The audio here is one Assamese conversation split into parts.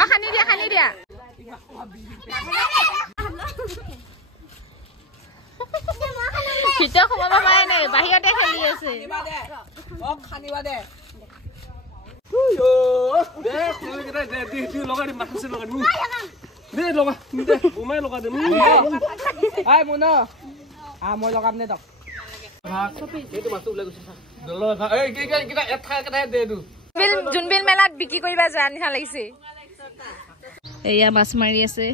খানি দিয়া ভিতৰত সোমাব পাৰে নাই বাহিৰতে খেলি আছে খানিবা দে লগাই দিম মাথা লগাই দিম দে লগা দে উমাই লগা দে আই মুন মই লগাম নে তক এইটো মাছটো ওলাই গৈছে এই কিটা এটা দে দু জুনবিল মেলাত বিক্ৰী কৰিবা যোৱা নিচিনা লাগিছে এয়া মাছ মাৰি আছে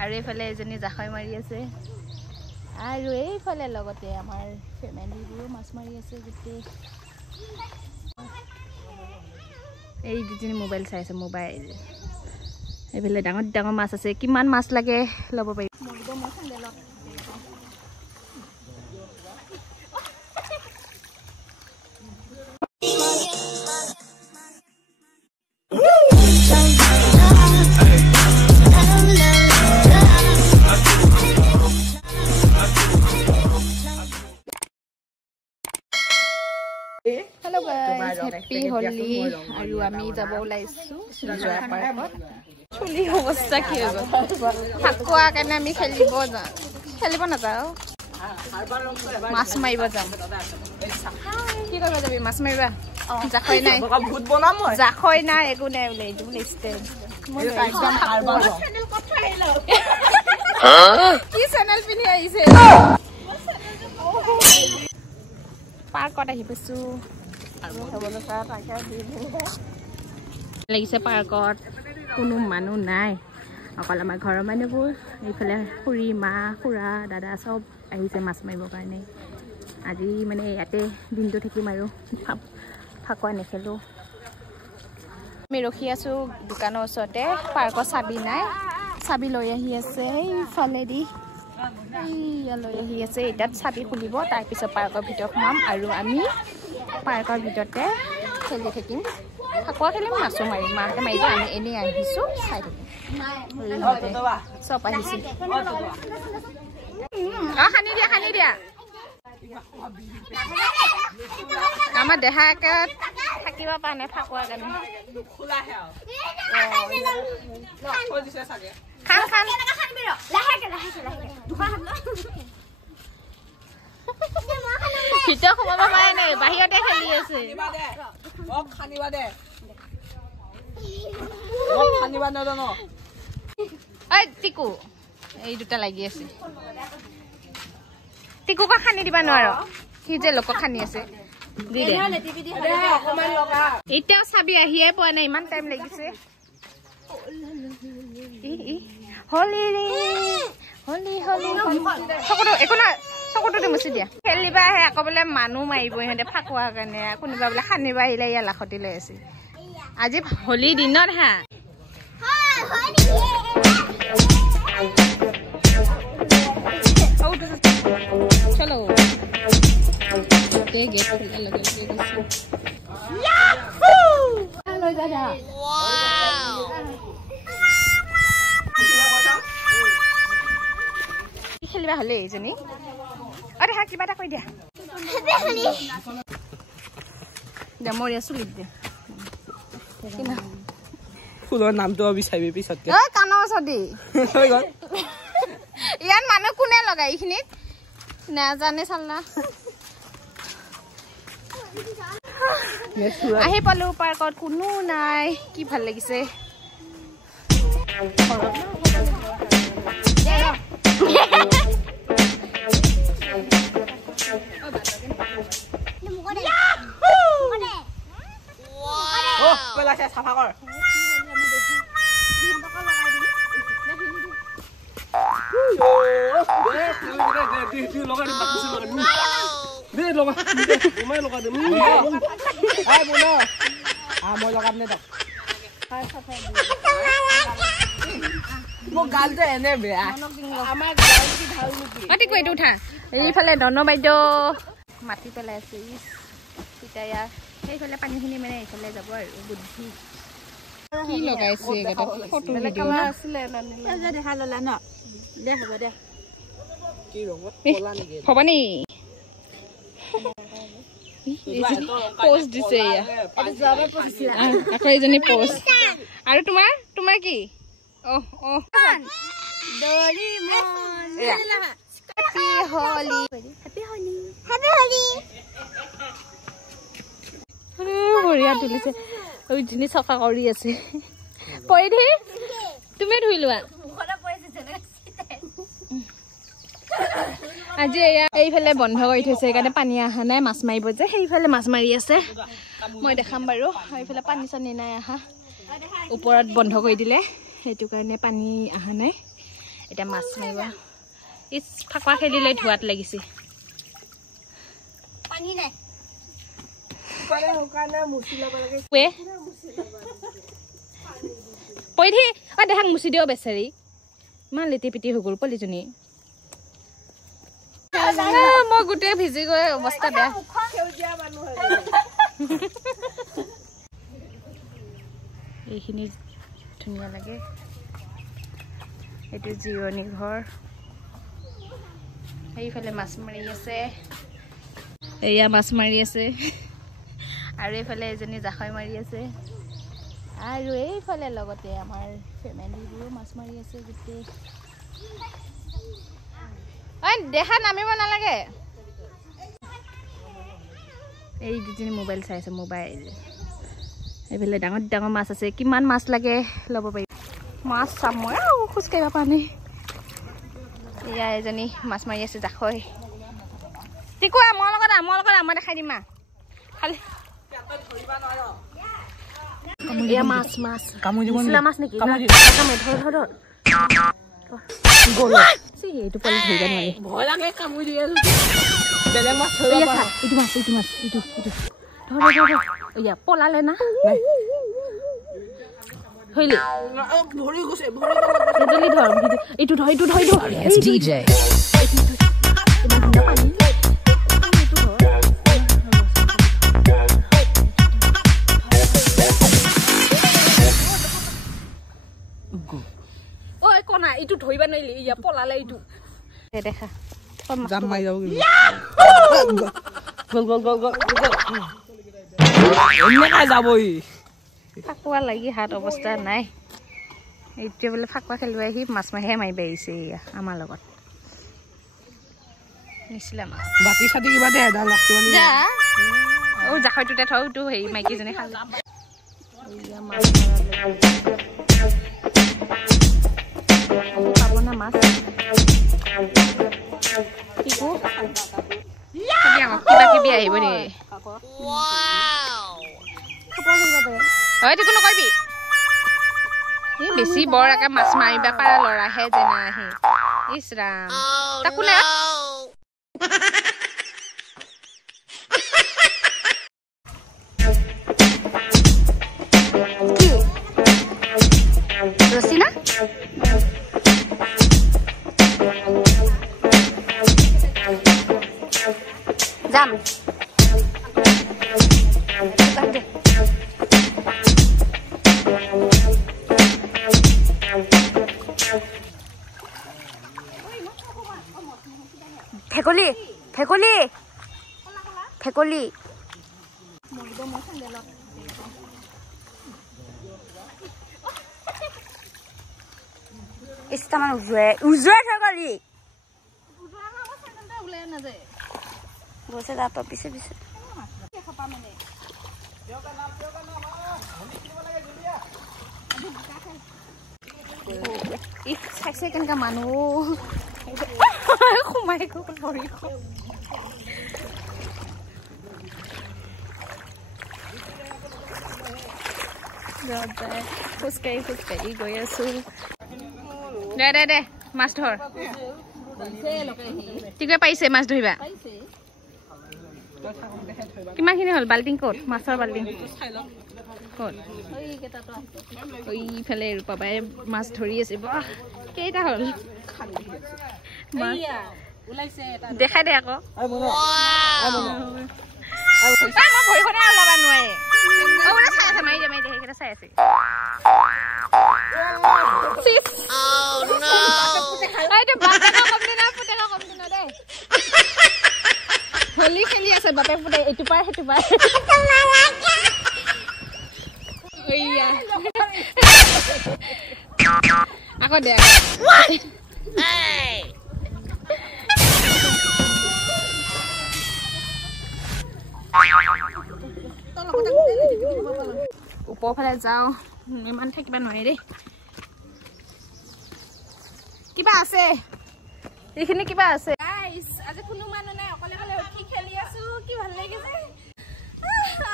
আৰু এইফালে এজনী জাকৈ মাৰি আছে আৰু এইফালে লগতে আমাৰ ফেমিলিবোৰো মাছ মাৰি আছে গোটেই এই দুজনী মোবাইল চাই আছে মোবাইল এইফালে ডাঙৰ ডাঙৰ মাছ আছে কিমান মাছ লাগে ল'ব পাৰি Hello guys, happy Holi. Aru ami jabo ulaisu Joy Parkot. Chuli obostha ki hobo. Thakwa kane ami khelibo na jao. Mas maibo jam. Ki korba jabi mas maiba? Jakhoi nai. ভূত বনাম মই Jakhoi nai egu nai ulai du listed. মই একদম হারবা Channel কথা আইলো. Ki channel pini aise? পাৰ্কত আহি পাইছো লাগিছে পাৰ্কত কোনো মানুহ নাই অকল আমাৰ ঘৰৰ মানুহবোৰ এইফালে খুৰী মা খুৰা দাদা চব আহিছে মাছ মাৰিবৰ কাৰণে আজি মানে ইয়াতে দিনটো থাকিম আৰু ফাকুৱা নেখেলো আমি ৰখি আছো দোকানৰ ওচৰতে পাৰ্কত চাবি নাই চাবি লৈ আহি আছে এইফালেদি লৈ আহি আছে এটাত চাবি খুলিব তাৰপিছত পাৰ্কৰ ভিতৰত সোমাম আৰু আমি পাৰ্কৰ ভিতৰতে খেলি থাকিম ফাকুৱা খেলিম মাছো মাৰিম মাহঁতে মাৰিব আমি এনেই আহিছোঁ চাই থাকিম চব আহিছে খানি দিয়া আমাৰ দেহা একে থাকিব পৰা নাই ফাকুৱা কাৰণে খান ভিতৰত সোমাব পাৰে নাই বাহিৰতে খেলি আছে খানিবা দে খানিবা নাজানো ঐ টিকু এই দুটা লাগি আছে টিকুক খানি দিবা নোৱাৰ সি যে লোকক খানি আছে এতিয়া চাবি আহিয়ে পোৱা নাই ইমান টাইম লাগিছে হলি চকুটো একো নাই চকুটোতে মুচি দিয়া খেলিবা আহে আকৌ বোলে মানুহ মাৰিব ইহঁতে ফাকুৱা কাৰণে কোনোবা বোলে খানিবা আহিলে ইয়াৰ লাখতি লৈ আছে আজি হোলী দিনত হা চলো খেলিবা হলে এইজনী অৰে হা কিবা এটা কৈ দিয়া মৰিয়া চুলিত দে ফুলৰ নামটো বিচাৰিবি পিছতকে কাণৰ ওচৰতে ইয়াত মানুহ কোনে লগাই এইখিনিত নাজানে চাল্লা আহি পালো পাৰ্কত কোনো নাই কি ভাল লাগিছে চাফা কৰ লগাই দিম মাথা লগাই দিম দে লগা উমাই লগা দিম আই মুন মই লগাম নে তক মোৰ গালটো এনে বেয়া আমাৰ গাল কি ঢাল নেকি মাটি কৈ উঠা এইফালে ধন বাইদেউ মাটি পেলাই আছে ইটায়া সেইফালে পানীখিনি মানে এইফালে যাব আৰু বুদ্ধি কি লগাইছে এটা ফটো ভিডিও আছিলে নানিলে দেখা ললা ন দে হ'ব দে কি ৰঙত কলা নেকি হবনি পোষ্ট দিছে আকৌ এজনী পোষ্ট আৰু তোমাৰ কি অ ডৰিমন হেপি হোলি বঢ়িয়া তুলিছে উইজনী চাফা কৰি আছে পৰিধি তুমি ধুই লোৱা আজি এইফালে বন্ধ কৰি থৈছে সেইকাৰণে পানী অহা নাই মাছ মাৰিব যে সেইফালে মাছ মাৰি আছে মই দেখাম বাৰু এইফালে পানী চানী নাই আহা ওপৰত বন্ধ কৰি দিলে সেইটো কাৰণে পানী অহা নাই এটা মাছ মাৰিব ইস ফাকুৱা খেলিলে ধোৱাত লাগিছে পানী নাই কৰে হোকানে মুছি লব লাগে ৱে পইধি অ দেখাক মুছি দিও বেচাৰি মান লেটি পিটি হৈ গল পলিজনী মই গুটে ভিজি গৈ অৱস্থা বেয়া এইখিনি ধুনীয়া লাগে এইটো জিৰণি ঘৰ এইফালে মাছ মাৰি আছে এয়া মাছ মাৰি আছে আৰু এইফালে এজনী জাকৈ মাৰি আছে আৰু এইফালে লগতে আমাৰ ফেমিলিবোৰো মাছ মাৰি আছে গোটেই দেখা নামিব নালাগে এই দুজনী মোবাইল চাই আছে মোবাইল এইফালে ডাঙৰ ডাঙৰ মাছ আছে কিমান মাছ লাগে ল'ব পাৰি মাছ চাম মই খোজ কাঢ়িব পৰা নাই এয়া এজনী মাছ মাৰি আছে জাকৈ টিকু মোৰ লগত মই দেখাই দিম খালি এয়া মাছ মাছ নিচিলা মাছ নেকি ধৰ গ'ল এইটো পলি ধৰিব নোৱাৰি ভয় লাগে কামুৰি দিয়ে বেলেগ মাছ ধৰিব পাৰা এইটো মাছ ধৰ এয়া পলালে না হইলি ভৰি গৈছে জলদি ধৰ এইটো DJ ঐ কোনা এইটো ধৰিবা নোৱাৰিলি ইয়া পলালে এইটো দেখা জাম মাৰি যাব গল এনে যাবই ফাকুৱা লাগি হাত অৱস্থা নাই এইটো বোলে ফাকুৱা খেলিব আহি মাছ মাৰিহে মাৰিব আহিছে এয়া আমাৰ লগত নিচিলা মাছ বাতি চাতি কিবা দে এডাল ৰাখিব জাকৈটোতে থওঁতো হেৰি মাইকীজনী খালে মাছ পাব না মাছ কিবা কিবি আহিব নেকি হয় টিকু নকৰিবি বেছি বৰ একে মাছ মাৰিব পাৰা ল'ৰাহে যেনে আহে ইছ ৰাম তাকো নে ৰচিনা যাম ফেকলি ইস্তামান উজুৱে ফেকলি বসে দাঁত পিছে চাইছে কেনেকা মানুহ সোমাই গ'ল ভৰি খোজকাঢ়ি গৈ আছো দে মাছ ধৰ টিকুৱে পাৰিছে মাছ ধৰিবা কিমানখিনি হ'ল বাল্টিং ক'ত মাছৰ বাল্টিং ক'ত ইফালে ৰূপাবাই মাছ ধৰি আছে বাহ কেইটা হ'ল দেখাই দে আকৌ ভৰিখনে ওলাব নোৱাৰে চাই আছে মাৰি দে সেইকেইটা চাই আছে হোলী খেলি আছে বাপেক পুতে এইটো পায় সেইটো পায় আকৌ দে ওপৰফালে যাওঁ ইমান থাকিব নোৱাৰি দেই কিবা আছে এইখিনি কিবা আছে আজি কোনো মানুহ নাই অকলে অকলে উঠি খেলি আছো কি ভাল লাগিছে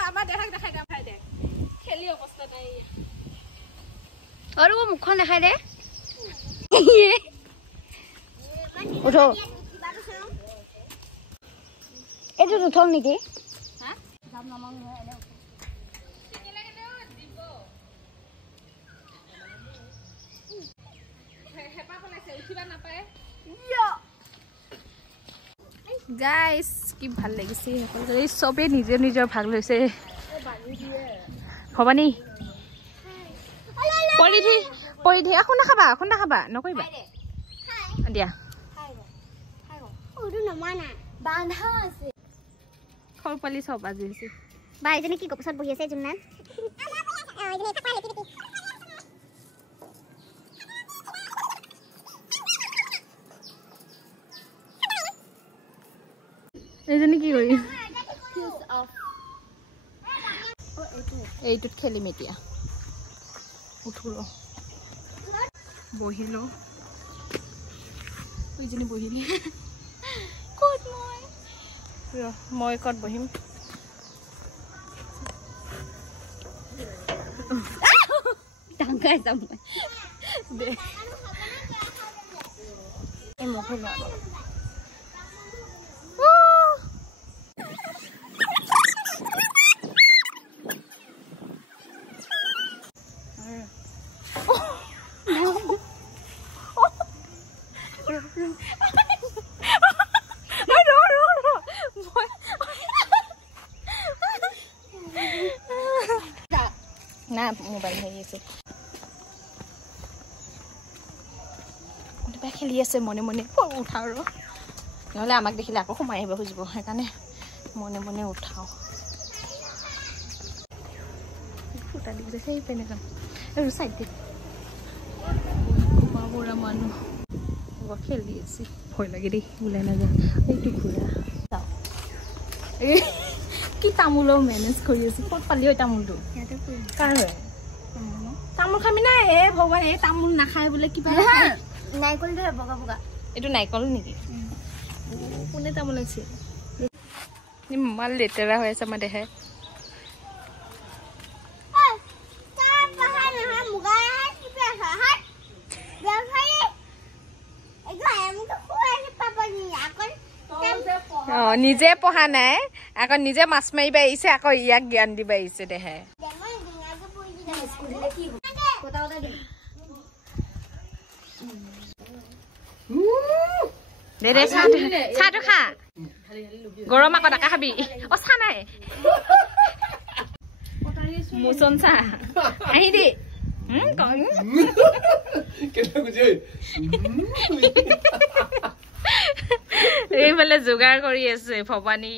আমাৰ দেখাই গাম খাই দে খেলি অৱস্থা নাই আৰু মুখখন দেখাই দে উঠো এইটো উঠল নেকি গাইস কি ভাল লাগিছে চবে নিজে নিজৰ ভাগ লৈছে ভবানী পৰিধি এখন নাখাবা নকৰিবা দিয়া সৰু পালি চব আজি হৈছে বা এজনী কি গপছত বহি আছে জুমনা এইজনী কি কৰি এইটোত খেলিম এতিয়া উঠো বহিলো এইজনী বহিলি ক'ত মই ক'ত বহিম ডাঙৰ যাম দে এই মুখে লোৱা না মোবাইল হেৰি আছে কোনোবাই খেলি আছে মনে মনে উঠাও আৰু নহ'লে আমাক দেখিলে আকৌ সোমাই আহিব খুজিব সেইকাৰণে মনে মনে উঠাও ফুটা দি গৈছে সেই পেনে যাম আৰু চাইড দে বুঢ়া মানুহ খেলি আছে ভয় লাগে দেই ওলাই নাযাওঁ এইটো ঘূৰা চাওঁ এই কি তামোলো মেনেজ কৰি আছো ক'ত পালি ঐ তামোলটো কাৰ হয় তামোল খাবি নাই হে ভগৱান এই তামোল নাখায় বোলে কিবা নাৰিকল দে বগা বগা এইটো নাৰিকল নেকি কোনে তামোল আছে ইমান লেতেৰা হৈ আছে আমাৰ দেখাই নিজে পঢ়া নাই আকৌ নিজে মাছ মাৰিব আহিছে আকৌ ইয়াক জ্ঞান দিব আহিছে দেহে দে দে চাহটো খা গৰম আকৌ ডাকা খাবি অ চাহ নাই মোচন চাহ আহি দে এইফালে যোগাৰ কৰি আছে ভবানী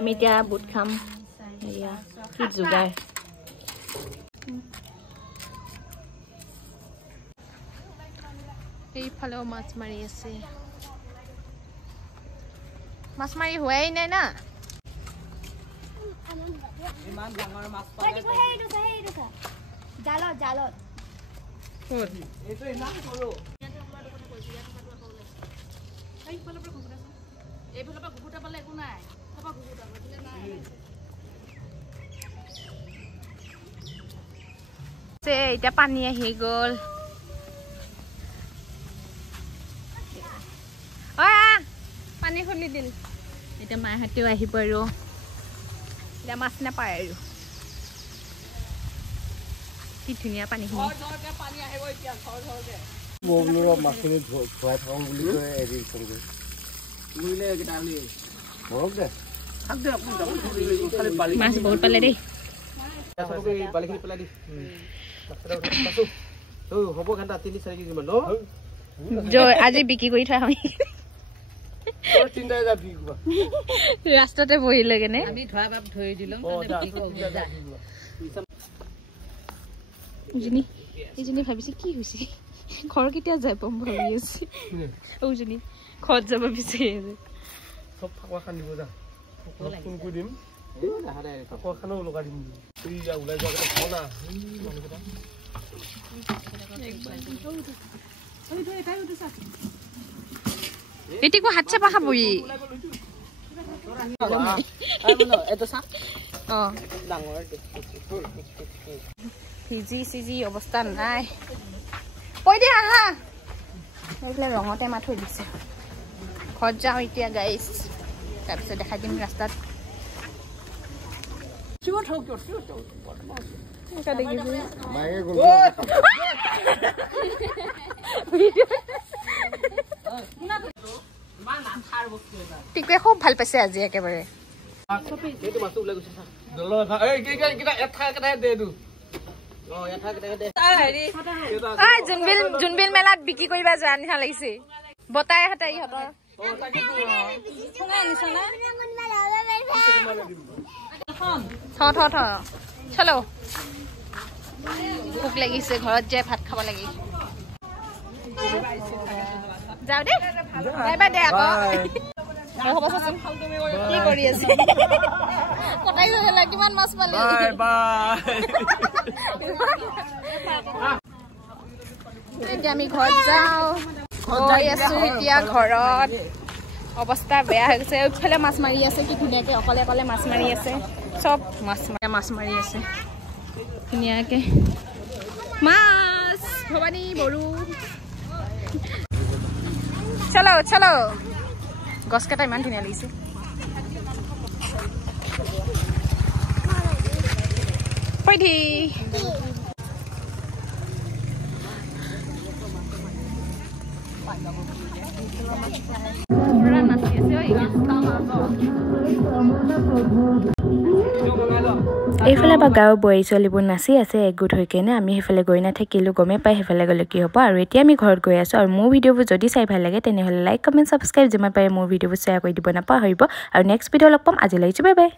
আমি এতিয়া বুট খাম এয়া কি যোগাৰ এইফালেও মাছ মাৰি আছে মাছ মাৰি হোৱাই নাই না ইমান ডাঙৰ মাছ জালত জালত এইটো ইমান সৰু এইফালৰ পৰা ঘুগুটা পালে একো নাই এতিয়া পানী আহি গ'ল পানী খুলি দিল এতিয়া মাহঁতেও আহিব আৰু এতিয়া মাছ নাপায় আৰু কি ধুনীয়া পানীখিনি মাছ বহুত পালে দেই হ'ব ঘণ্টা 3-4 কেজি মান আজি বিক্ৰী কৰি থোৱা আমি ৰাস্তাতে বহিলে কেনে আমি ধোৱা বাপ ধৰি দিলম ইজনী ভাবিছে কি হৈছে ঘৰ কেতিয়া যায় পম ভাবি আছে ওজনী ঘৰত যাব বিচাৰি আছে সব ফাকুৱা খান দিব যা ফোন কৰি দিম ফাকুৱা খানো লগাই দিম তুই যা ওলাই যোৱা খাও না এটিকো হাত চাপা খাবই এটো চা ডাঙৰ সিজি অৱস্থা নাই কৈ দিয়া আহা এইফালে ৰঙতে মাত হৈ দিছে ঘৰত যাওঁ এতিয়া গাইছ তাৰপিছত দেখাই দিম ৰাস্তাত টিকুৱে খুব ভাল পাইছে আজি একেবাৰে জোনবিল মেলাত বিক্ৰী কৰিবা যোৱা নিচিনা লাগিছে বতাই হাতে ইহঁতৰ চলো ভোক লাগিছে ঘৰত যাই ভাত খাব লাগি যাও দে যাইবা দে আকৌ হ'ব চাচোন কি কৰি আছে কটাই গ'লে কিমান মাছ পালি এতিয়া আমি ঘৰত যাওঁ গৈ আছো এতিয়া ঘৰত অৱস্থা বেয়া হৈ গৈছে এইফালে মাছ মাৰি আছে কি ধুনীয়াকৈ অকলে অকলে মাছ মাৰি আছে চব মাছ মাৰি আছে ধুনীয়াকৈ মাছ ভৱানী বড়ো চলো চলো গছকেইটা ইমান ধুনীয়া লাগিছে পইধি এইফালে বা গাঁৱৰ বোৱাৰী ছোৱালীবোৰ নাচি আছে একগোট হৈ কেনে আমি সেইফালে গৈ নাথাকিলোঁ গমেই পাই সেইফালে গ'লে কি হ'ব আৰু এতিয়া আমি ঘৰত গৈ আছোঁ আৰু মোৰ ভিডিঅ'বোৰ যদি চাই ভাল লাগে তেনেহ'লে লাইক কমেণ্ট ছাবস্ক্ৰাইব যিমান পাৰে মোৰ ভিডিঅ'বোৰ শ্বেয়াৰ কৰি দিব নাপাহৰিব আৰু নেক্সট ভিডিঅ' লগ পাম আজিলৈ বাই বাই